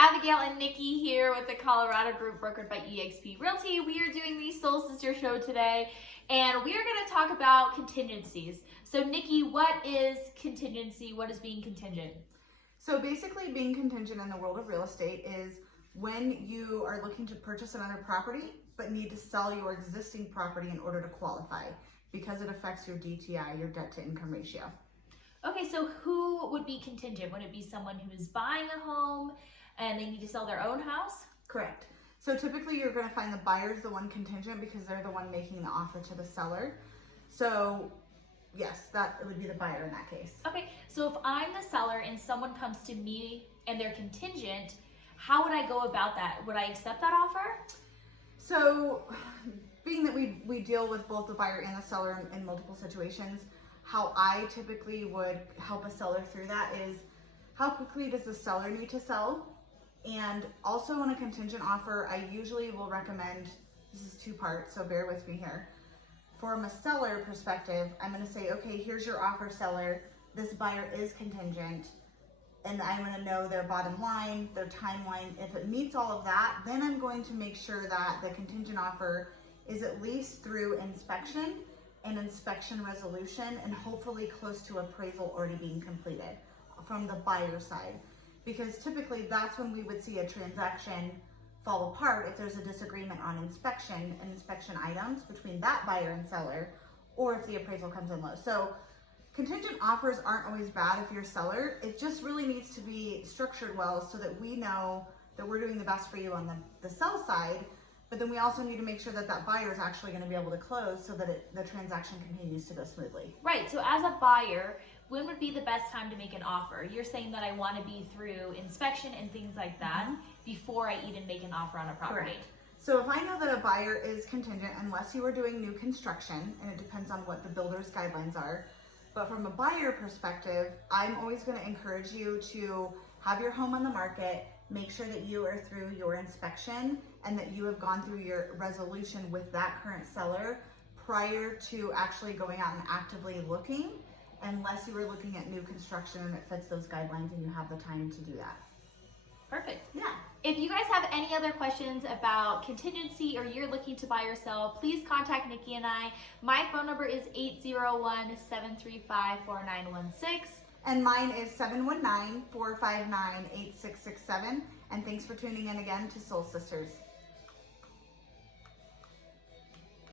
Abigail and Nikki here with the Colorado group brokered by eXp Realty. We are doing the Soul Sister Show today, and we are going to talk about contingencies. So Nikki, what is contingency? What is being contingent? So basically, being contingent in the world of real estate is when you are looking to purchase another property but need to sell your existing property in order to qualify because it affects your DTI, your debt to income ratio. Okay, so who would be contingent? Would it be someone who is buying a home and they need to sell their own house? Correct. So typically you're going to find the buyer's the one contingent because they're the one making the offer to the seller. So yes, that would be the buyer in that case. Okay, so if I'm the seller and someone comes to me and they're contingent, how would I go about that? Would I accept that offer? So being that we deal with both the buyer and the seller in multiple situations, how I typically would help a seller through that is how quickly does the seller need to sell? And also on a contingent offer, I usually will recommend, this is two parts, so bear with me here. From a seller perspective, I'm going to say, okay, here's your offer, seller. This buyer is contingent, and I'm going to know their bottom line, their timeline. If it meets all of that, then I'm going to make sure that the contingent offer is at least through inspection and inspection resolution, and hopefully close to appraisal already being completed from the buyer side. Because typically that's when we would see a transaction fall apart if there's a disagreement on inspection and inspection items between that buyer and seller, or if the appraisal comes in low. So contingent offers aren't always bad if you're a seller. It just really needs to be structured well so that we know that we're doing the best for you on the sell side, but then we also need to make sure that that buyer is actually going to be able to close so that the transaction continues to go smoothly. Right, so as a buyer, when would be the best time to make an offer? You're saying that I want to be through inspection and things like that before I even make an offer on a property. Correct. So if I know that a buyer is contingent, unless you are doing new construction, and it depends on what the builder's guidelines are, but from a buyer perspective, I'm always going to encourage you to have your home on the market, make sure that you are through your inspection and that you have gone through your resolution with that current seller prior to actually going out and actively looking, unless you are looking at new construction and it fits those guidelines and you have the time to do that. Perfect. Yeah. If you guys have any other questions about contingency or you're looking to buy or sell, please contact Nikki and I. My phone number is 801-735-4916. And mine is 719-459-8667. And thanks for tuning in again to Soul Sisters.